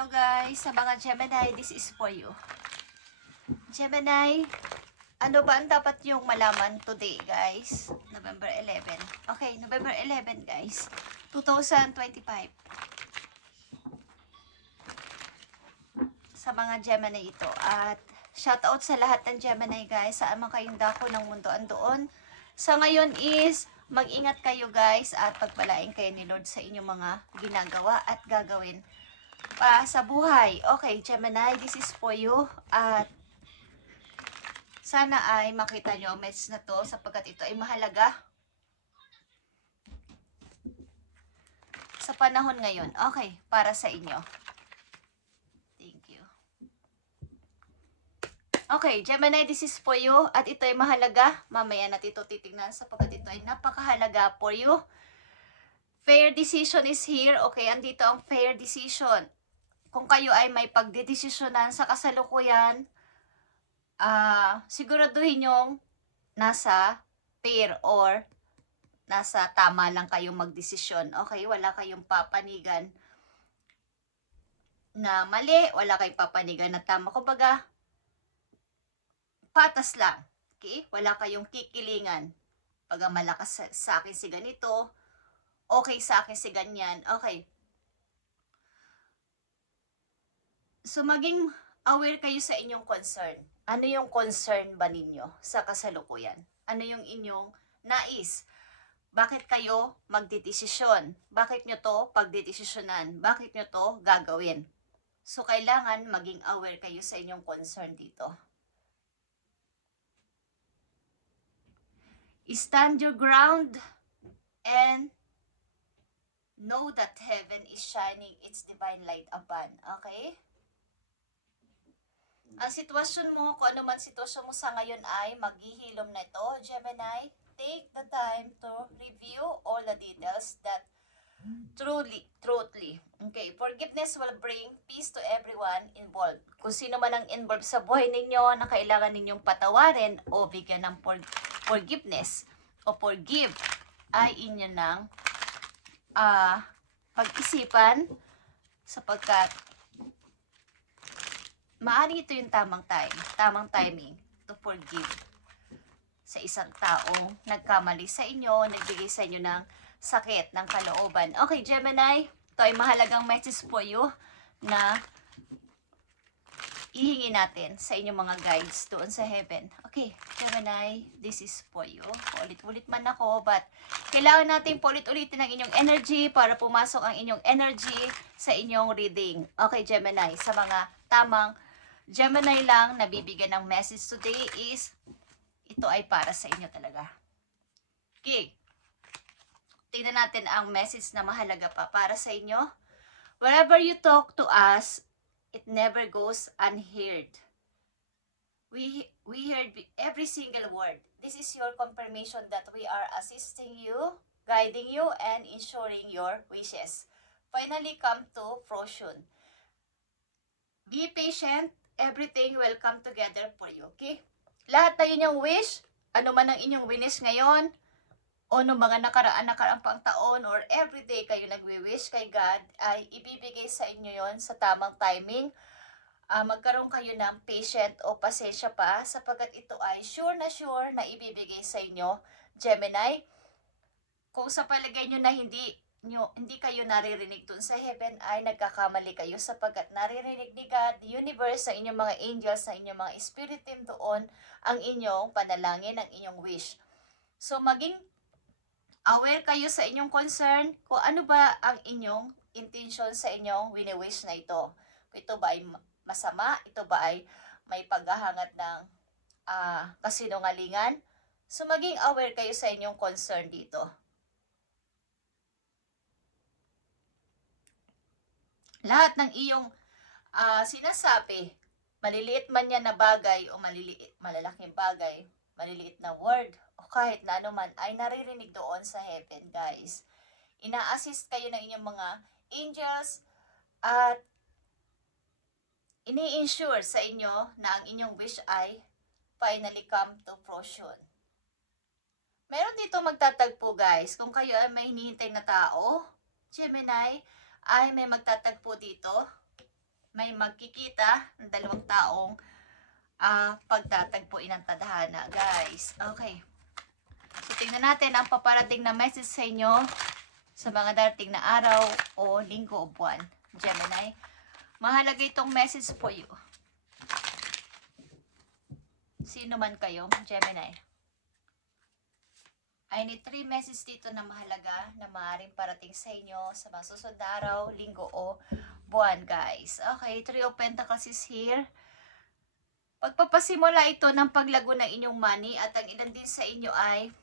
Hello guys, sa mga Gemini, this is for you. Gemini, ano ba ang dapat yung malaman today guys? November 11. Okay, November 11 guys, 2025. Sa mga Gemini ito. At shoutout sa lahat ng Gemini guys, saan man kayong dako ng mundo andoon. Sa ngayon is, mag-ingat kayo guys at pagpalain kayo ni Lord sa inyong mga ginagawa at gagawin pa sa buhay. Okay, Gemini, this is for you. At sana ay makita nyo ang message na to sapagkat ito ay mahalaga sa panahon ngayon. Okay, para sa inyo. Thank you. Okay, Gemini, this is for you. At ito ay mahalaga. Mamaya natin ito titignan sapagkat ito ay napakahalaga for you. Fair decision is here. Okay, andito ang fair decision. Kung kayo ay may pagdedesisyonan sa kasalukuyan, siguraduhin nyong nasa fair or nasa tama lang kayong magdesisyon. Okay, wala kayong papanigan na mali, wala kayong papanigan na tama. Kumbaga, patas lang. Okay, wala kayong kikilingan. Pag malakas sa akin si ganito, okay sa akin si ganyan. Okay. So, maging aware kayo sa inyong concern. Ano yung concern ba ninyo sa kasalukuyan? Ano yung inyong nais? Bakit kayo magdedesisyon? Bakit nyo to pagdedesisyonan? Bakit nyo to gagawin? So, kailangan maging aware kayo sa inyong concern dito. Stand your ground and know that heaven is shining its divine light upon. Okay? Ang sitwasyon mo, kung ano man sitwasyon mo sa ngayon ay maghihilom na ito. Gemini, take the time to review all the details that truly. Okay, forgiveness will bring peace to everyone involved. Kung sino man ang involved sa buhay ninyo na kailangan ninyong patawarin o bigyan ng forgiveness o forgive, ay inyo ng pag-isipan sapagkat maaari ito yung tamang timing to forgive sa isang taong nagkamali sa inyo, nagbigay sa inyo ng sakit, ng kalooban. Okay, Gemini, ito ay mahalagang message for you na ihingi natin sa inyong mga guides doon sa heaven. Okay, Gemini, this is for you. Ulit-ulit man ako, but kailangan natin ulit-ulitin ang inyong energy para pumasok ang inyong energy sa inyong reading. Okay, Gemini, sa mga tamang Gemini lang nabibigyan ng message today is ito ay para sa inyo talaga. Okay. Tingnan natin ang message na mahalaga pa para sa inyo. Wherever you talk to us, it never goes unheard. We heard every single word. This is your confirmation that we are assisting you, guiding you, and ensuring your wishes finally come to fruition. Be patient. Everything will come together for you, okay? Lahat na inyong wish, ano man ang inyong wish ngayon, o no mga nakaraan pang taon, or everyday kayo nagwi-wish kay God, ay ibibigay sa inyo yon sa tamang timing. Magkaroon kayo ng patient o pasensya pa, sapagkat ito ay sure na ibibigay sa inyo, Gemini. Kung sa palagay nyo na hindi kayo naririnig dun sa heaven, ay nagkakamali kayo sapagkat naririnig ni God, the universe, sa inyong mga angels, sa inyong mga spirit team doon, ang inyong panalangin, ang inyong wish. So, maging aware kayo sa inyong concern, kung ano ba ang inyong intention sa inyong wini-wish na ito. Kung ito ba ay masama, ito ba ay may paghahangad ng kasinungalingan. So, maging aware kayo sa inyong concern dito. Lahat ng iyong sinasabi, maliliit man yan na bagay o malalaking bagay, maliliit na word o kahit na ano man, ay naririnig doon sa heaven, guys. Ina-assist kayo ng inyong mga angels at ini-ensure sa inyo na ang inyong wish ay finally come to fruition. Meron dito magtatagpo, guys. Kung kayo ay may hinihintay na tao, Gemini, ay may magtatagpo dito may magkikita ng dalawang taong pagtatagpuin ng tadhana, guys. Okay. So, tingnan natin ang paparating na message sa inyo sa mga darating na araw o linggo o buwan. Gemini, mahalaga itong message for you. Sino man kayo, Gemini. I need 3 messages dito na mahalaga na maaaring parating sa inyo sa mga susunod na araw, linggo o buwan, guys. Okay, 3 of Pentacles is here. Pagpapasimula ito ng paglago ng inyong money at ang ilan din sa inyo ay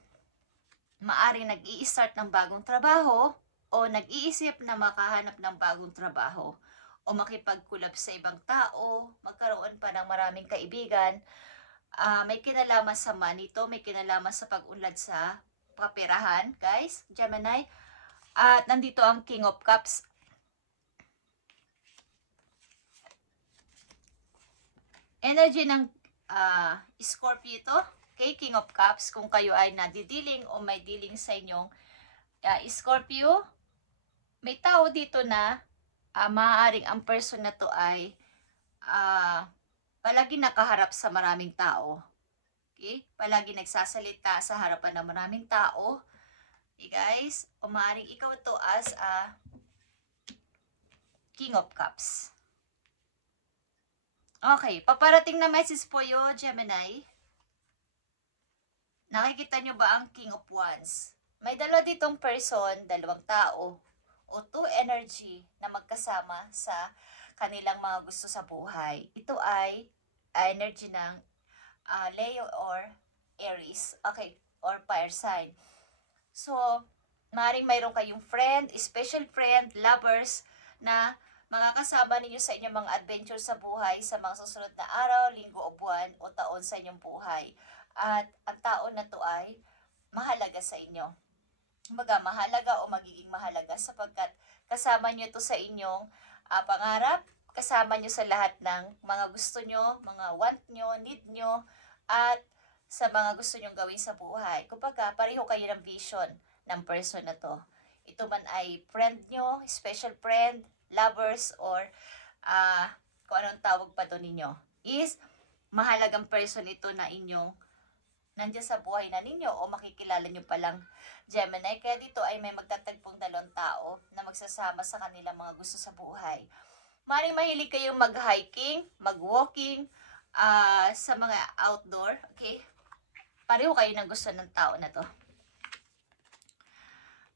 maaaring nag-i-start ng bagong trabaho o nag-iisip na makahanap ng bagong trabaho o makipagkulab sa ibang tao, magkaroon pa ng maraming kaibigan. May kinalaman sa money to, may kinalaman sa pag-unlad sa kaperahan, guys, Gemini. At nandito ang King of Cups. Energy ng Scorpio ito. Okay, King of Cups. Kung kayo ay nadidiling o may dealing sa inyong Scorpio, may tao dito na maaaring ang person na to ay palagi nakaharap sa maraming tao. Okay? Palagi nagsasalita sa harapan ng maraming tao. Okay, guys? O maaaring ikaw to as a King of Cups. Okay, paparating na message po yo, Gemini. Nakikita nyo ba ang King of Wands? May dalawa ditong person, dalawang tao, o 2 energy na magkasama sa kanilang mga gusto sa buhay. Ito ay energy ng Leo or Aries. Okay, or fire sign. So, maaaring mayroon kayong friend, special friend, lovers, na makakasama ninyo sa inyong mga adventure sa buhay sa mga susunod na araw, linggo o buwan o taon sa inyong buhay. At ang taon na to ay mahalaga sa inyo. Kumbaga, mahalaga o magiging mahalaga sapagkat kasama nyo to sa inyong pangarap, kasama nyo sa lahat ng mga gusto nyo, mga want nyo, need nyo, at sa mga gusto nyo gawin sa buhay. Kumbaga, pareho kayo ng vision ng person na to. Ito man ay friend nyo, special friend, lovers, or kung anong tawag pa doon ninyo, is mahalagang person ito na inyong nandiyan sa buhay na ninyo o makikilala nyo palang Gemini. Kaya dito ay may magtatagpong dalawang tao na magsasama sa kanilang mga gusto sa buhay. Maring mahilig kayong mag-hiking, mag-walking, sa mga outdoor, okay? Pareho kayo ng gusto ng tao na to.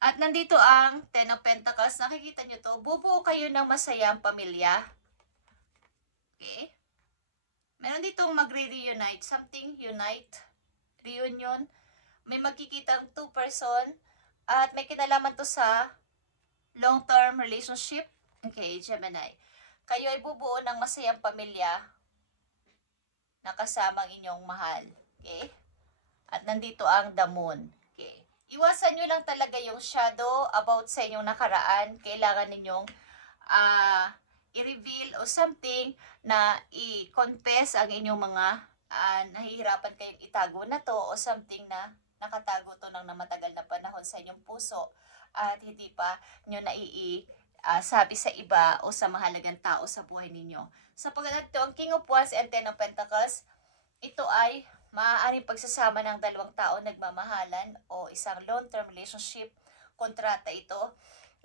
At nandito ang 10 of Pentacles. Nakikita nyo to. Bubuo kayo ng masayang pamilya. Okay? Meron ditong magre-reunite. Something unite. Reunion. May magkikitang 2 person. At may kinalaman to sa long-term relationship. Okay, Gemini. Kayo ay bubuo ng masayang pamilya na kasamang inyong mahal. Okay? At nandito ang the moon. Okay? Iwasan nyo lang talaga yung shadow about sa inyong nakaraan. Kailangan ninyong i-reveal o something na i-confess ang inyong mga nahihirapan kayong itago na to o something na nakatago to ng matagal na panahon sa inyong puso at hindi pa nyo sabi sa iba o sa mahalagang tao sa buhay ninyo. Sapagkat ito, ang King of Wands and 10 of Pentacles, ito ay maaaring pagsasama ng dalawang tao nagmamahalan o isang long-term relationship, kontrata ito.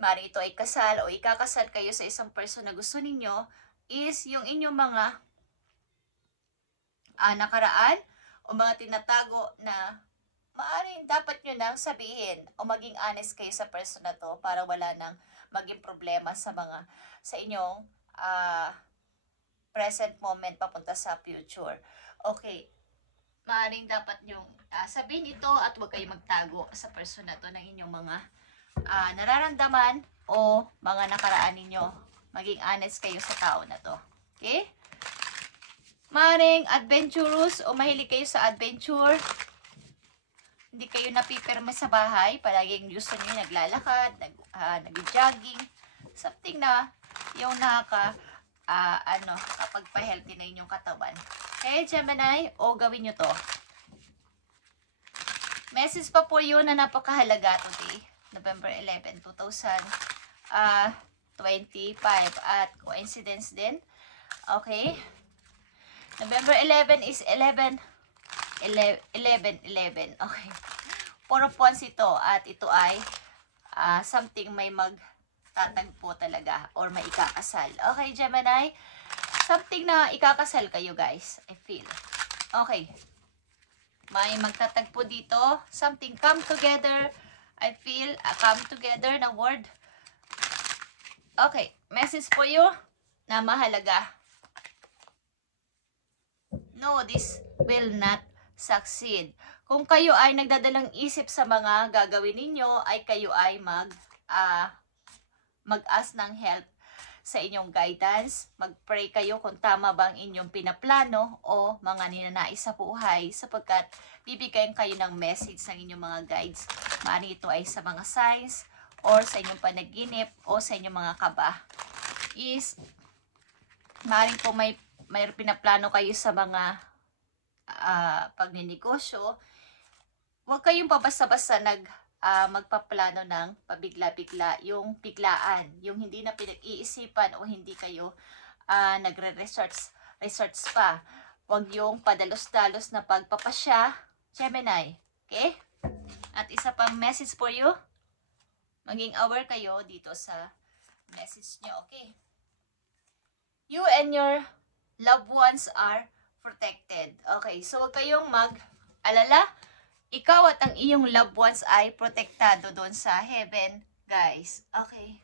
Maaaring ito ay kasal o ikakasal kayo sa isang person na gusto ninyo, is yung inyong mga nakaraan o mga tinatago na maaaring dapat nyo nang sabihin o maging honest kayo sa person na to para wala nang maging problema sa inyong present moment papunta sa future. Okay. Maaaring dapat nyong sabihin ito at huwag kayong magtago sa person na to ng inyong mga nararamdaman o mga nakaraan ninyo. Maging honest kayo sa tao na to. Okay? Maaaring adventurous o mahilig kayo sa adventure. Hindi kayo napipirme sa bahay. Palaging gusto nyo naglalakad, nag-jogging. Something na yung kapagpa-healthy na inyong katawan. Okay, Gemini, o gawin nyo to. Message pa po yun na napakahalaga today, November 11, 2025. At coincidence din, Okay? November 11 is 11. 11. Okay. Puro points ito. At ito ay something may magtatagpo talaga or may ikakasal. Okay, Gemini? Something na ikakasal kayo, guys. I feel. Okay. May magtatagpo dito. Something come together. I feel come together na word. Okay. Message for you na mahalaga. No, this will not succeed. Kung kayo ay nagdadalang isip sa mga gagawin ninyo, ay kayo ay mag-ask ng help sa inyong guidance. Mag-pray kayo kung tama ba ang inyong pinaplano o mga ninanais sa buhay, sapagkat bibigyan kayo ng message ng inyong mga guides. Maaaring ito ay sa mga signs or sa inyong panaginip o sa inyong mga kaba. Maaaring po may pinaplano kayo sa mga pagninegosyo. Huwag kayong pabasta-basta magpaplano ng pabigla-bigla, yung biglaan, yung hindi na pinag-iisipan o hindi kayo nagre-research pa. Huwag yung padalos-dalos na pagpapasya, Gemini. Okay? At isa pang message for you, maging aware kayo dito sa message nyo. Okay? You and your loved ones are protected. Okay, so huwag kayong mag-alala. Ikaw at ang iyong loved ones ay protektado doon sa heaven, guys. Okay.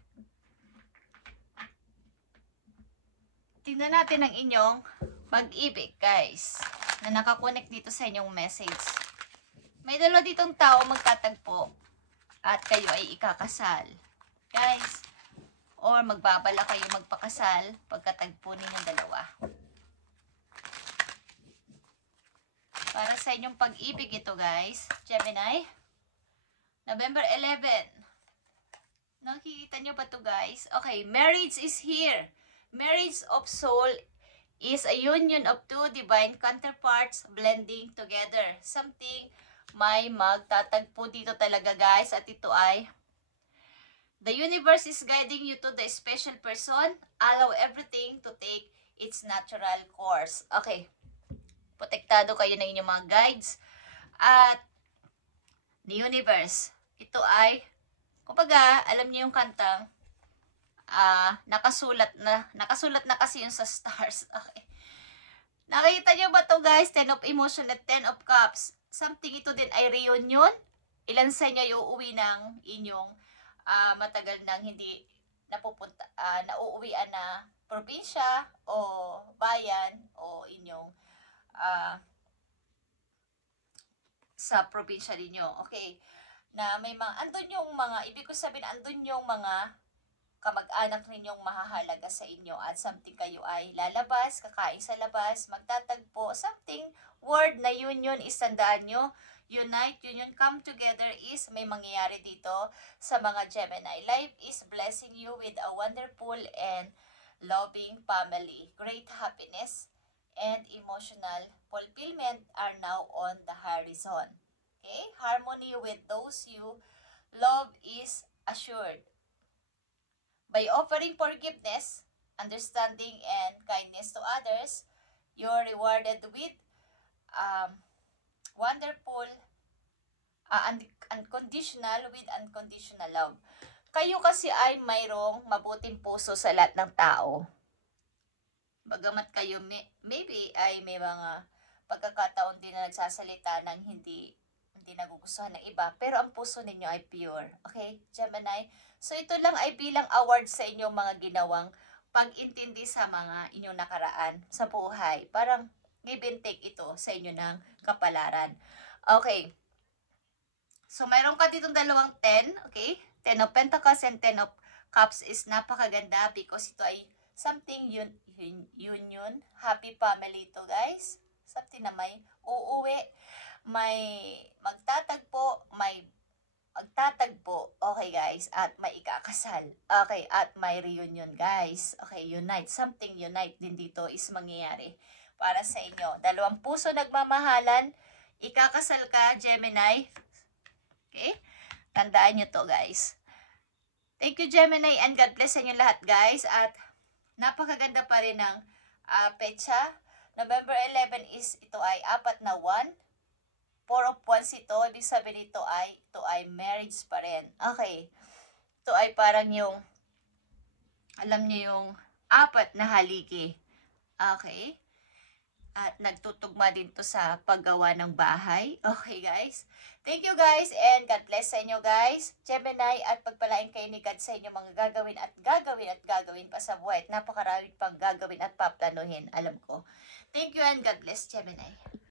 Tingnan natin ang inyong pag-ibig, guys, na nakakonect dito sa inyong message. May dalawa ditong tao magtatagpo at kayo ay ikakasal, guys. Or magbabala kayo magpakasal pagkatagpo ninyong dalawa. Para sa inyong pag-ibig ito, guys. Gemini. November 11. Nakikita nyo ba ito, guys? Okay, marriage is here. Marriage of soul is a union of two divine counterparts blending together. Something may magtatagpo dito talaga, guys. At ito ay the universe is guiding you to the special person. Allow everything to take its natural course. Okay. Protektado kayo ng inyong mga guides. At the universe, ito ay, kumbaga, alam niyo yung kantang, nakasulat na kasi yun sa stars. Okay. Nakita niyo ba to, guys? 10 of emotion at 10 of cups. Something ito din ay reunion. Ilan sa inyo uuwi ng inyong matagal nang hindi napupunta, nauuwian na probinsya o bayan o inyong sa probinsya ninyo. Okay. Na may mga, andun yung mga, ibig ko sabihin, andun yung mga kamag-anak ninyong mahahalaga sa inyo at something kayo ay lalabas, kakain sa labas, magtatagpo, something, word na union is tandaan nyo. Unite, union, come together is may mangyayari dito sa mga Gemini. Life is blessing you with a wonderful and loving family. Great happiness and emotional fulfillment are now on the horizon. Okay? Harmony with those you love is assured. By offering forgiveness, understanding, and kindness to others, you're rewarded with wonderful, unconditional love. Kayo kasi ay mayroong mabuting puso sa lahat ng tao. Bagamat kayo maybe ay may mga pagkakataon din na nagsasalita ng hindi nagugustuhan ng iba, pero ang puso ninyo ay pure. Okay, Gemini? So ito lang ay bilang award sa inyong mga ginawang pag-intindi sa mga inyong nakaraan sa buhay. Parang give and take ito sa inyo ng kapalaran. Okay. So mayroon ka ditong dalawang 10, okay? 10 of Pentacles and 10 of Cups is napakaganda because ito ay something union, happy family ito, guys. Something na may uuwi, may magtatagpo, okay, guys, at may ikakasal. Okay, at may reunion, guys. Okay, unite. Something unite din dito is mangyayari para sa inyo. Dalawang puso nagmamahalan, ikakasal ka, Gemini. Okay? Tandaan nyo to, guys. Thank you, Gemini, and God bless sa inyo lahat, guys. At napakaganda pa rin ng petsa. November 11 is ito ay 4 na 1. 4 of wands ito. Ibig sabihin ito ay marriage pa rin. Okay. Ito ay parang yung, alam niyo yung 4 na haligi. Okay. At nagtutugma din to sa paggawa ng bahay. Okay, guys? Thank you, guys, and God bless sa inyo, guys. Gemini, at pagpalain kayo ni God sa inyo mga gagawin at gagawin pa sa buhay. At napakaraming pang gagawin at paplanuhin, alam ko. Thank you, and God bless, Gemini.